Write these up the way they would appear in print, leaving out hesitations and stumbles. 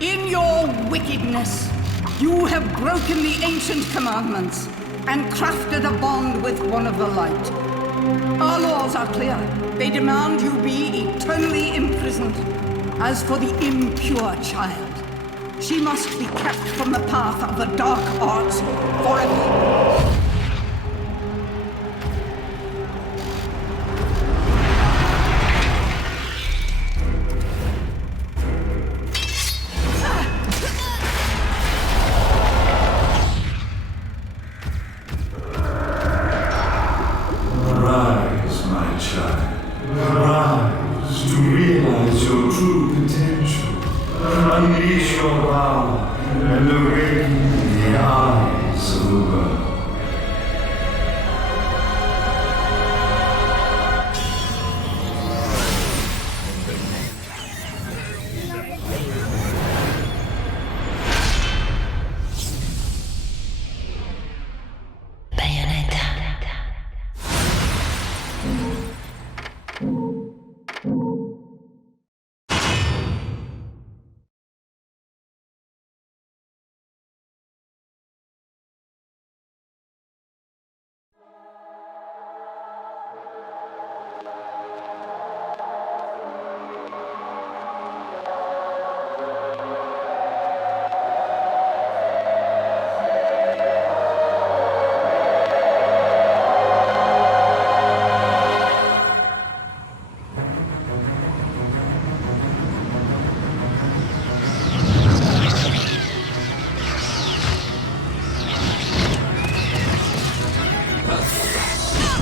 In your wickedness, you have broken the ancient commandments and crafted a bond with one of the light. Our laws are clear. They demand you be eternally imprisoned. As for the impure child, she must be kept from the path of the dark arts forever. Unleash your power and awaken the eyes of the world. Bayonetta.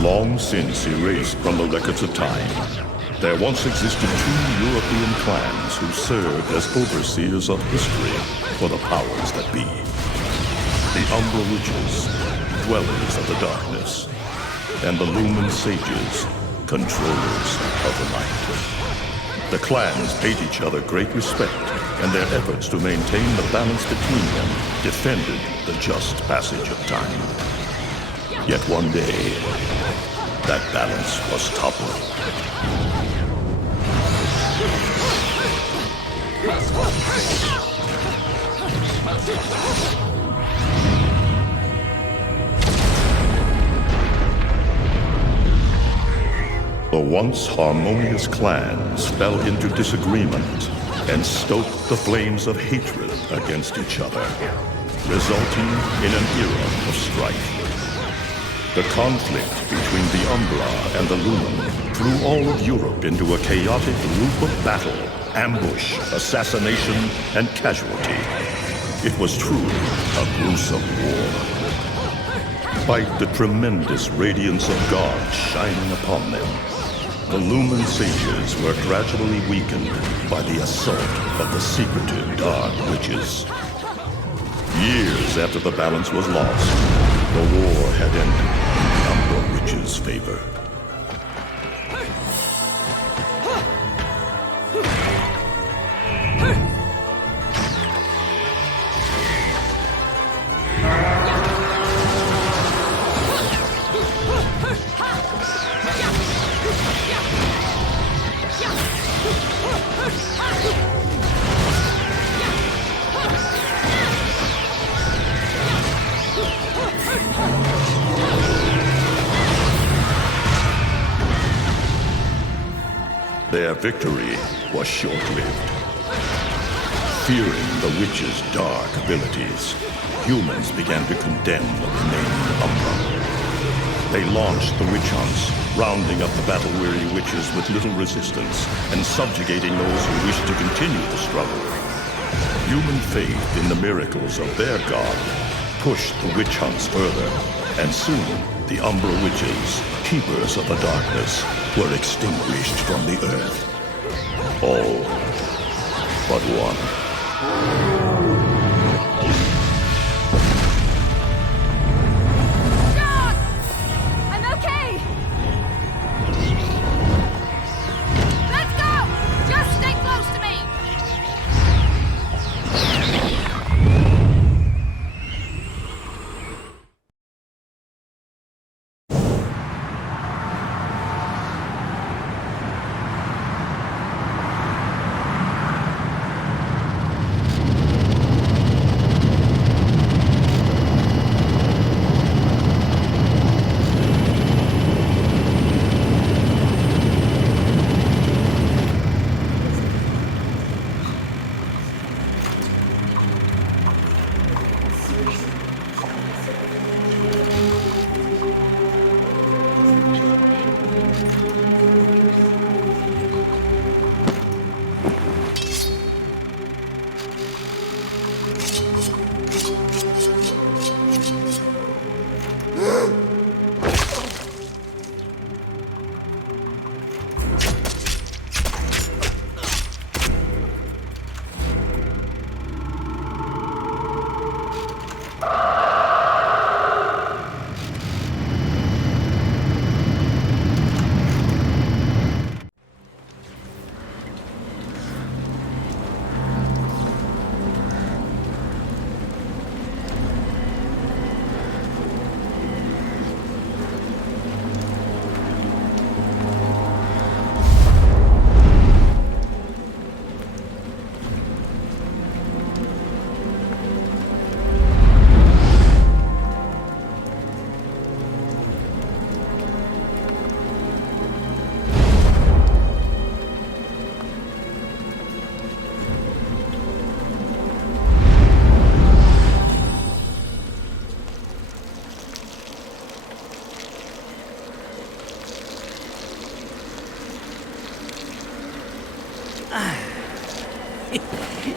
Long since erased from the records of time, there once existed two European clans who served as overseers of history for the powers that be. The Umbra Witches, dwellers of the darkness, and the Lumen Sages, controllers of the light. The clans paid each other great respect, and their efforts to maintain the balance between them defended the just passage of time. Yet one day, that balance was toppled. The once harmonious clans fell into disagreement and stoked the flames of hatred against each other, resulting in an era of strife. The conflict between the Umbra and the Lumen threw all of Europe into a chaotic loop of battle, ambush, assassination, and casualty. It was truly a gruesome war. Despite the tremendous radiance of God shining upon them, the Lumen Sages were gradually weakened by the assault of the secretive Dark Witches. Years after the balance was lost, the war had ended in the Umbra Witches' favor. Their victory was short-lived. Fearing the witches' dark abilities, humans began to condemn the remaining Umbra. They launched the witch hunts, rounding up the battle-weary witches with little resistance and subjugating those who wished to continue the struggle. Human faith in the miracles of their god pushed the witch hunts further, and soon the Umbra Witches, keepers of the darkness, were extinguished from the earth. All but one.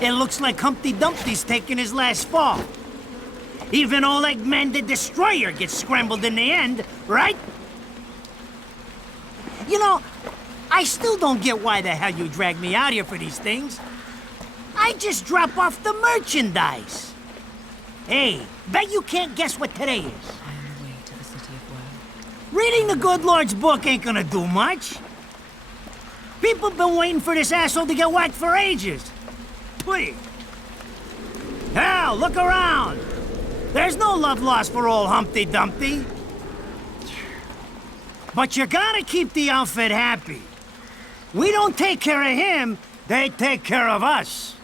It looks like Humpty Dumpty's taking his last fall. Even old Eggman the Destroyer gets scrambled in the end, right? You know, I still don't get why the hell you dragged me out here for these things. I just drop off the merchandise. Hey, bet you can't guess what today is. I am the way to the city of woe. Reading the good Lord's book ain't gonna do much. People been waiting for this asshole to get whacked for ages. Please. Hell, look around. There's no love lost for old Humpty Dumpty. But you gotta keep the outfit happy. We don't take care of him, they take care of us.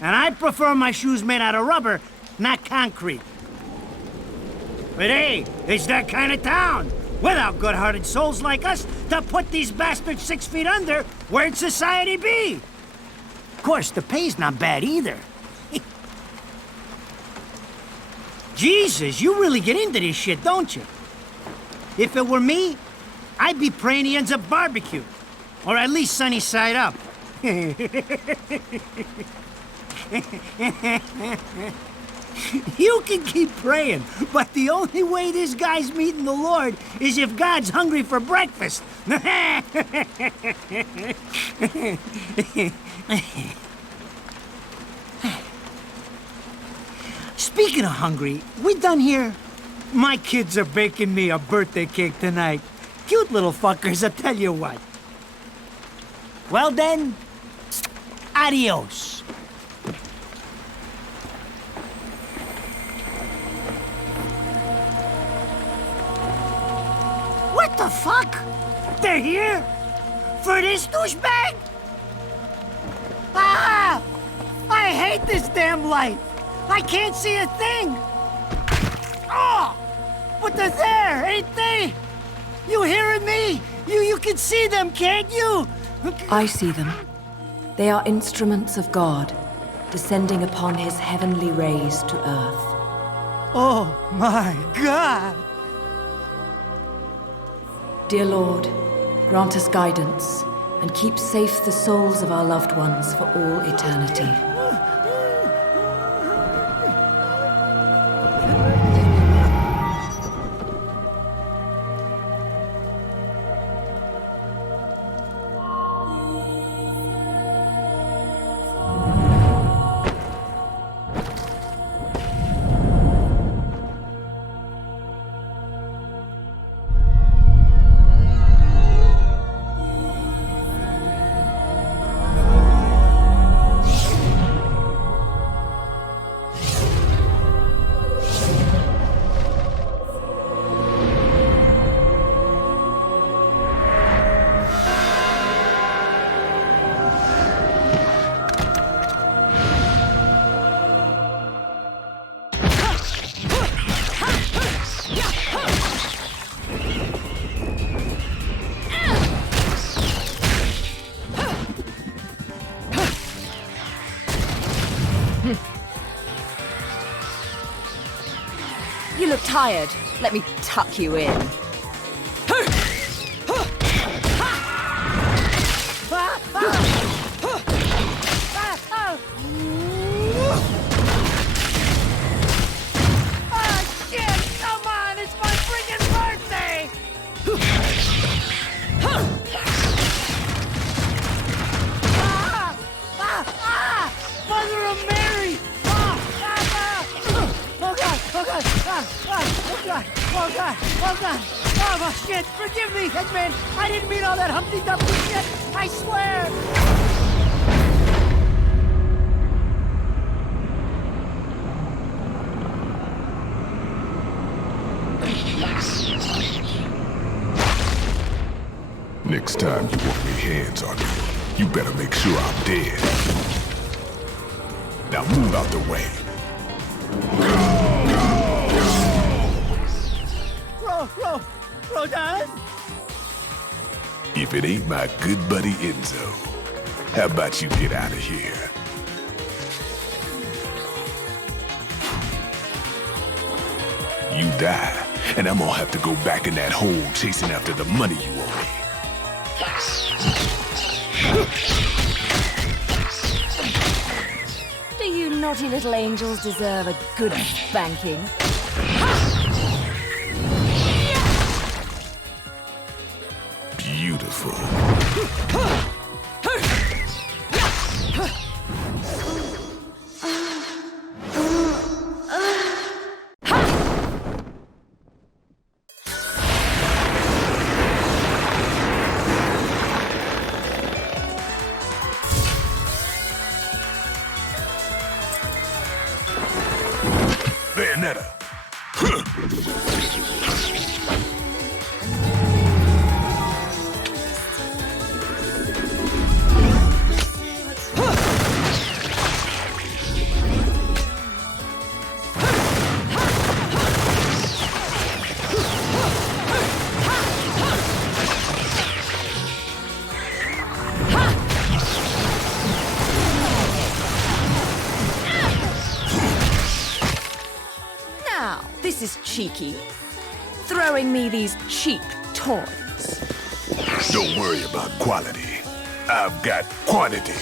And I prefer my shoes made out of rubber, not concrete. But hey, it's that kind of town. Without good-hearted souls like us to put these bastards 6 feet under, where'd society be? Of course, the pay's not bad either. Jesus, you really get into this shit, don't you? If it were me, I'd be praying he ends up barbecue. Or at least sunny side up. You can keep praying, but the only way this guy's meeting the Lord is if God's hungry for breakfast. Speaking of hungry, we done here? My kids are baking me a birthday cake tonight. Cute little fuckers, I tell you what. Well then, adios. What the fuck? They're here? For this douchebag? Ah! I hate this damn light. I can't see a thing. Oh! But they're there, ain't they? You hearing me? You can see them, can't you? I see them. They are instruments of God, descending upon his heavenly rays to earth. Oh my God! Dear Lord, grant us guidance and keep safe the souls of our loved ones for all eternity. You look tired. Let me tuck you in. Oh, shit! Forgive me, Eggman! I didn't mean all that Humpty Dumpty shit! I swear! Next time you want me hands on me, you better make sure I'm dead. Now move out the way. Rodan? If it ain't my good buddy Enzo, how about you get out of here? You die, and I'm gonna have to go back in that hole chasing after the money you owe me. naughty little angels deserve a good spanking. Beautiful. Bayonetta. Now, this is cheeky. Throwing me these cheap toys. Don't worry about quality. I've got quantity.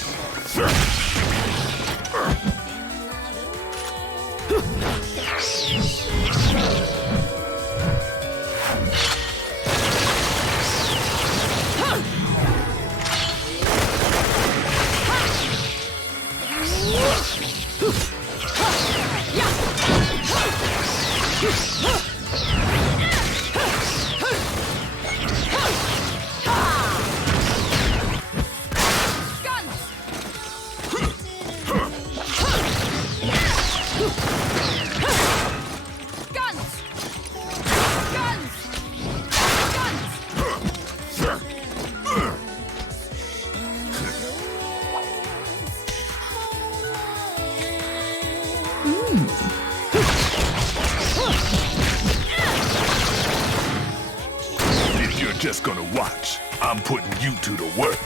If you're just gonna watch, I'm putting you to the work.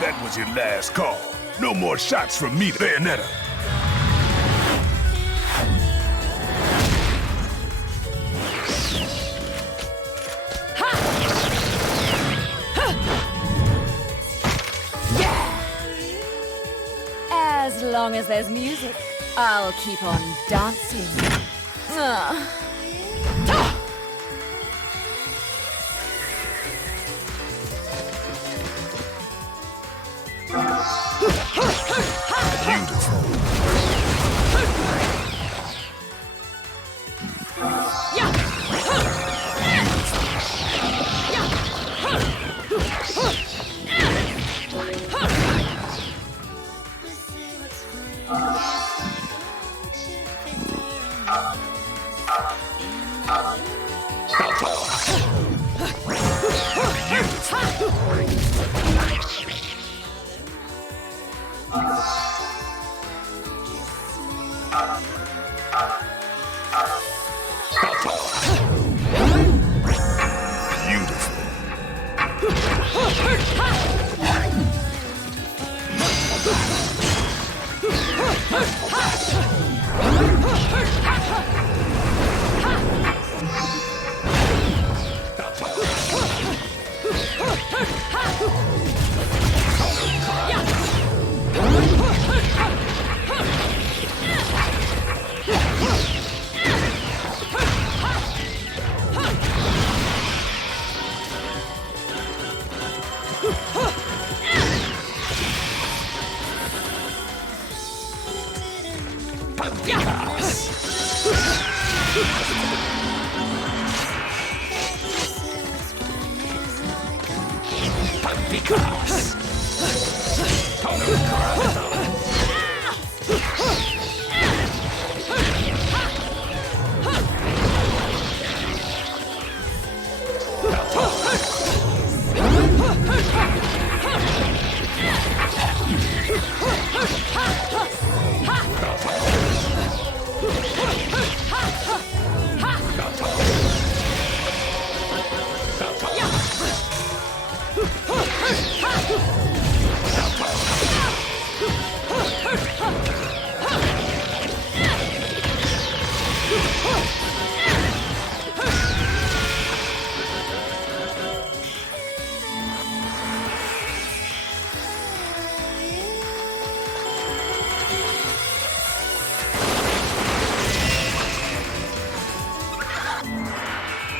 That was your last call. No more shots from me, Bayonetta. As long as there's music, I'll keep on dancing. Beautiful.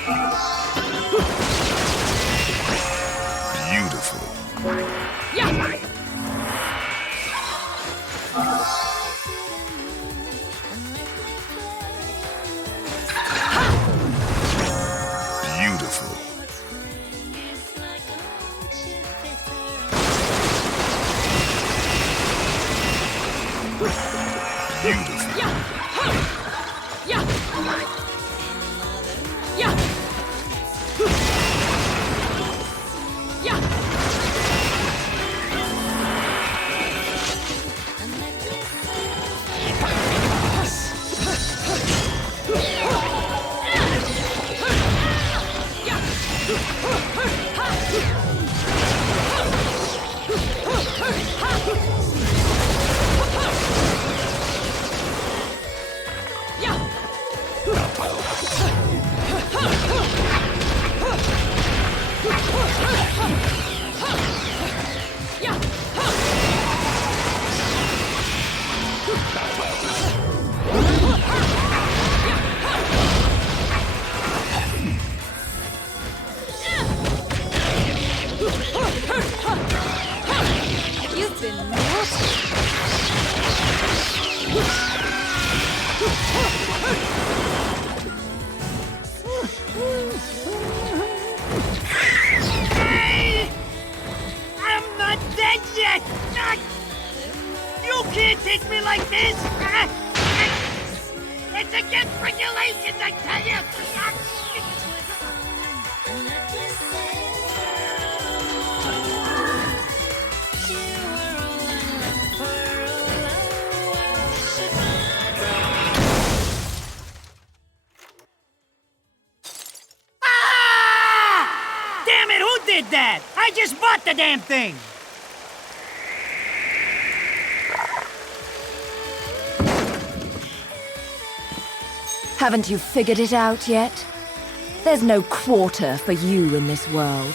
Beautiful. Beautiful. You've been naughty. I'm not dead yet! You can't take me like this! It's against regulations, I tell you! Ah! Damn it, who did that? I just bought the damn thing! Haven't you figured it out yet? There's no quarter for you in this world.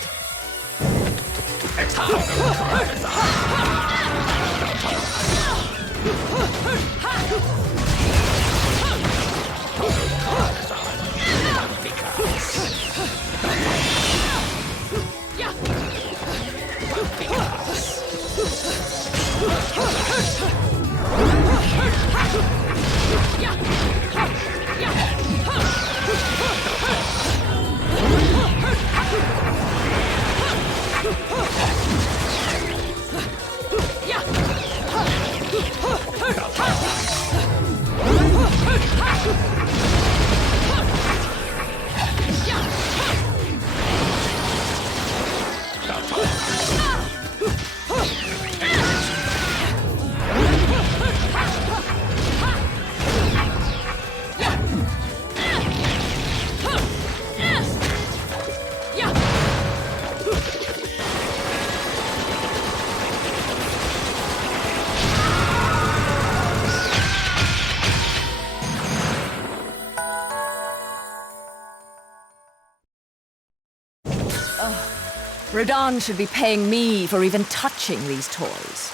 Rodan should be paying me for even touching these toys.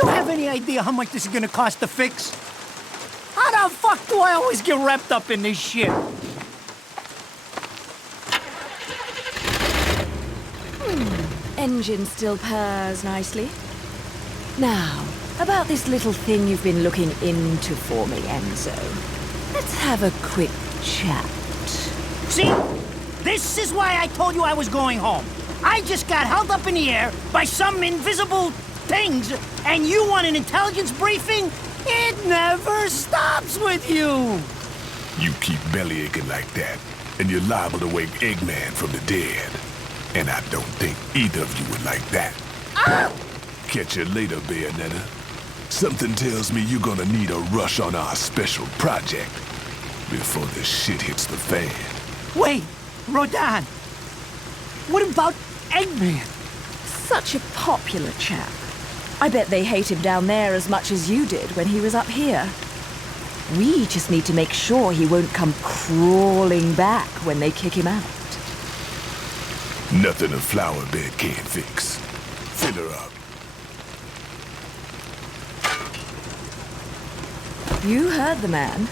You have any idea how much this is gonna cost to fix? How the fuck do I always get wrapped up in this shit? Engine still purrs nicely. Now, about this little thing you've been looking into for me, Enzo. Let's have a quick chat. See? This is why I told you I was going home. I just got held up in the air by some invisible things, and you want an intelligence briefing? It never stops with you! You keep bellyaching like that, and you're liable to wake Eggman from the dead. And I don't think either of you would like that. Ah! Catch you later, Bayonetta. Something tells me you're gonna need a rush on our special project before this shit hits the fan. Wait, Rodan. What about Eggman? Such a popular chap. I bet they hate him down there as much as you did when he was up here. We just need to make sure he won't come crawling back when they kick him out. Nothing a flower bed can't fix. Fill her up. You heard the man.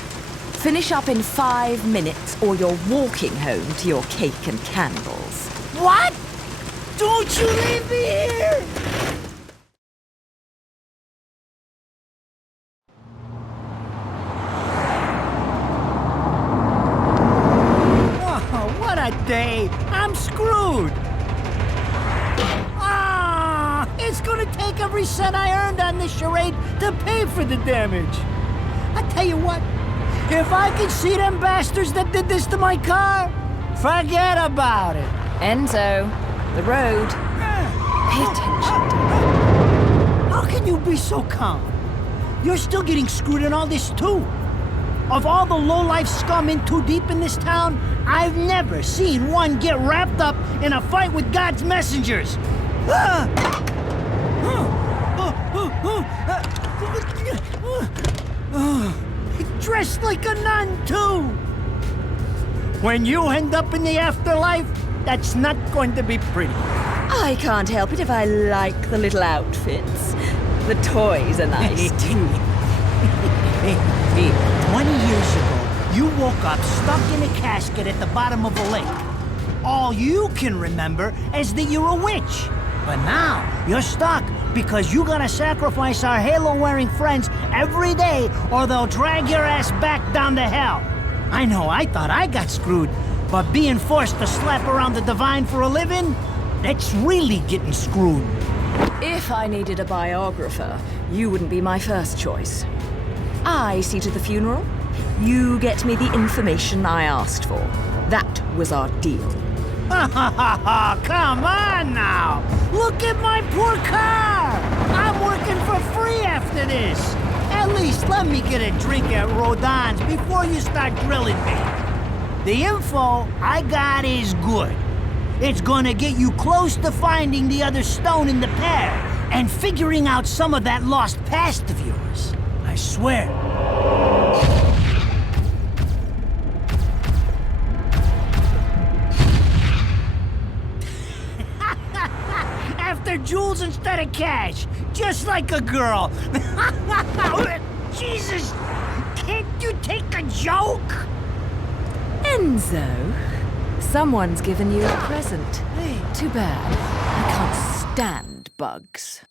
Finish up in 5 minutes, or you're walking home to your cake and candles. What? Don't you leave me here! Oh, what a day! I'm screwed! Ah, it's gonna take every cent I earned on this charade to pay for the damage. I tell you what, if I could see them bastards that did this to my car, forget about it. Enzo, the road. Pay attention. How can you be so calm? You're still getting screwed in all this too. Of all the low-life scum in too deep in this town, I've never seen one get wrapped up in a fight with God's messengers. Dressed like a nun too. When you end up in the afterlife, that's not going to be pretty. I can't help it if I like the little outfits. The toys are nice too. Hey, 20 years ago, you woke up stuck in a casket at the bottom of a lake. All you can remember is that you're a witch. But now, you're stuck because you gotta sacrifice our halo-wearing friends every day or they'll drag your ass back down to hell. I know, I thought I got screwed, but being forced to slap around the divine for a living, that's really getting screwed. If I needed a biographer, you wouldn't be my first choice. I see to the funeral. You get me the information I asked for. That was our deal. Come on now! Look at my poor car! I'm working for free after this! At least let me get a drink at Rodon's before you start grilling me. The info I got is good. It's gonna get you close to finding the other stone in the pair and figuring out some of that lost past of yours. I swear. After jewels instead of cash, just like a girl. Jesus, can't you take a joke? Enzo, someone's given you a present. Too bad. I can't stand bugs.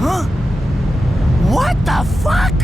Huh? What the fuck?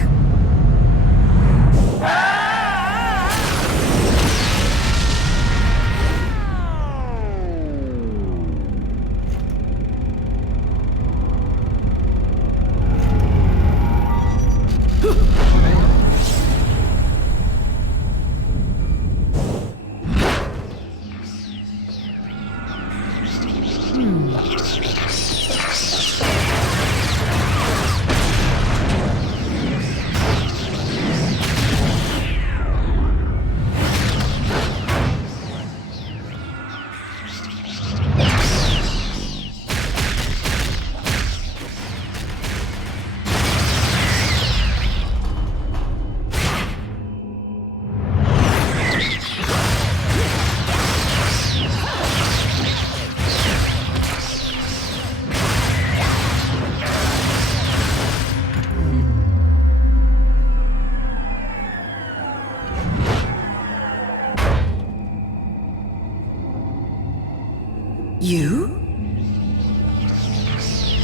You?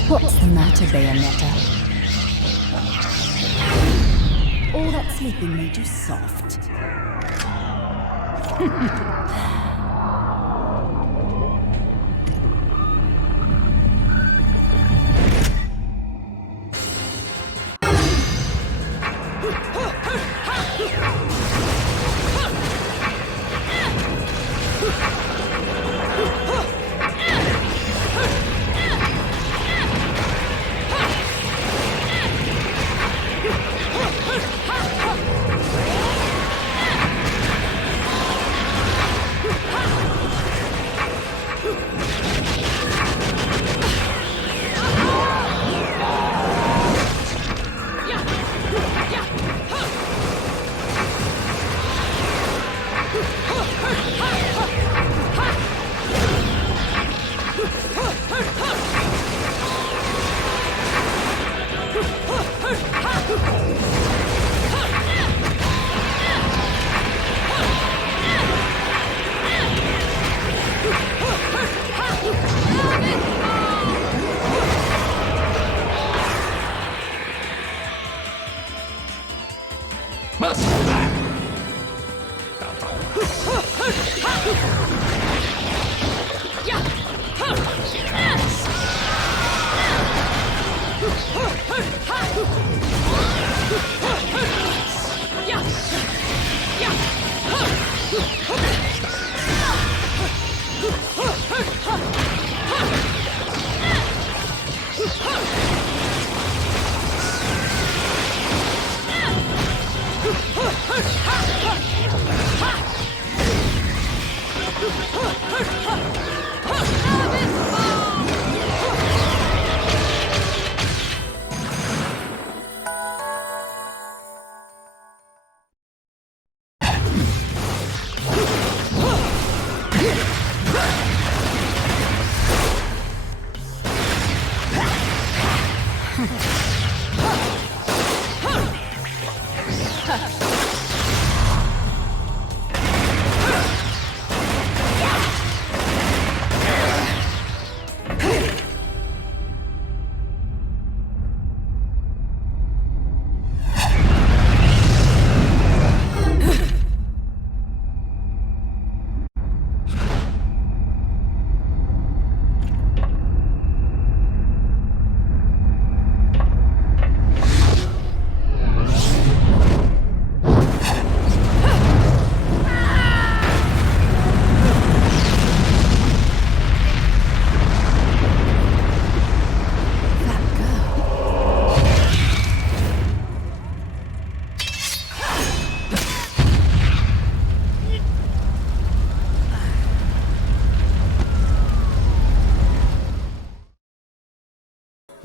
What's the matter, Bayonetta? All that sleeping made you soft.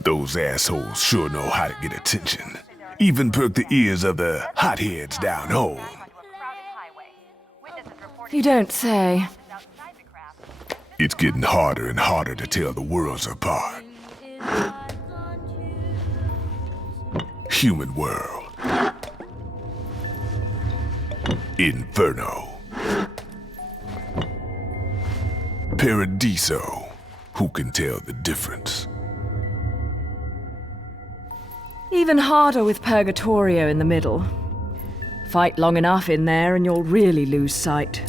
Those assholes sure know how to get attention. Even perk the ears of the hotheads down home. You don't say. It's getting harder and harder to tell the worlds apart. Human world. Inferno. Paradiso. Who can tell the difference? Even harder with Purgatorio in the middle. Fight long enough in there and you'll really lose sight.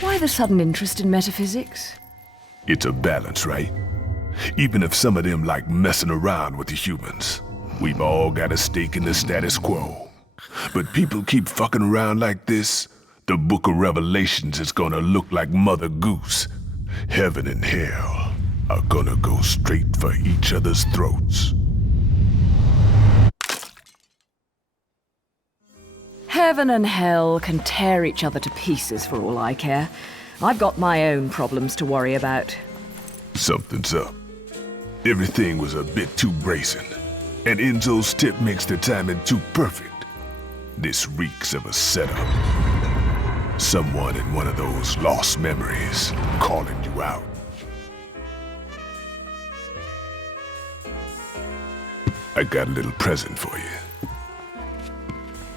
Why the sudden interest in metaphysics? It's a balance, right? Even if some of them like messing around with the humans, we've all got a stake in the status quo. But people keep fucking around like this, the Book of Revelations is gonna look like Mother Goose. Heaven and hell are gonna go straight for each other's throats. Heaven and hell can tear each other to pieces for all I care. I've got my own problems to worry about. Something's up. Everything was a bit too brazen, and Enzo's tip makes the timing too perfect. This reeks of a setup. Someone in one of those lost memories calling you out. I got a little present for you.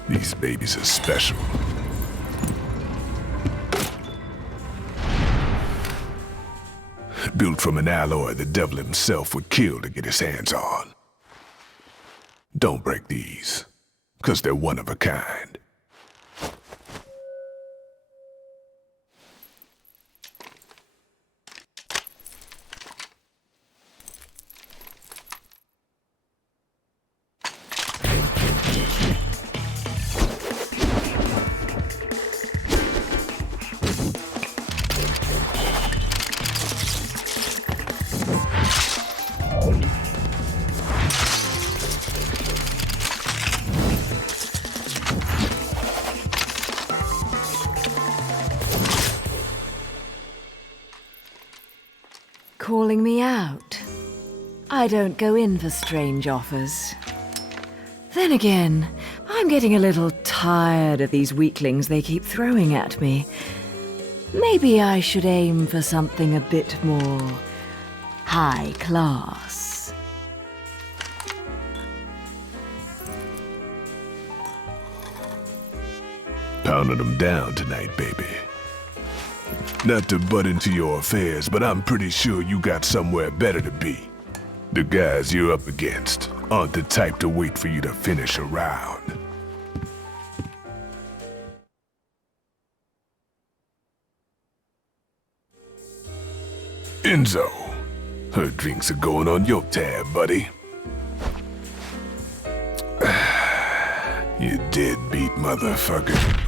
These babies are special. Built from an alloy the devil himself would kill to get his hands on. Don't break these, 'cause they're one of a kind. Calling me out? I don't go in for strange offers. Then again, I'm getting a little tired of these weaklings they keep throwing at me. Maybe I should aim for something a bit more high class. Pounding them down tonight, baby. Not to butt into your affairs, but I'm pretty sure you got somewhere better to be. The guys you're up against aren't the type to wait for you to finish a round. Enzo, her drinks are going on your tab, buddy. You deadbeat motherfucker.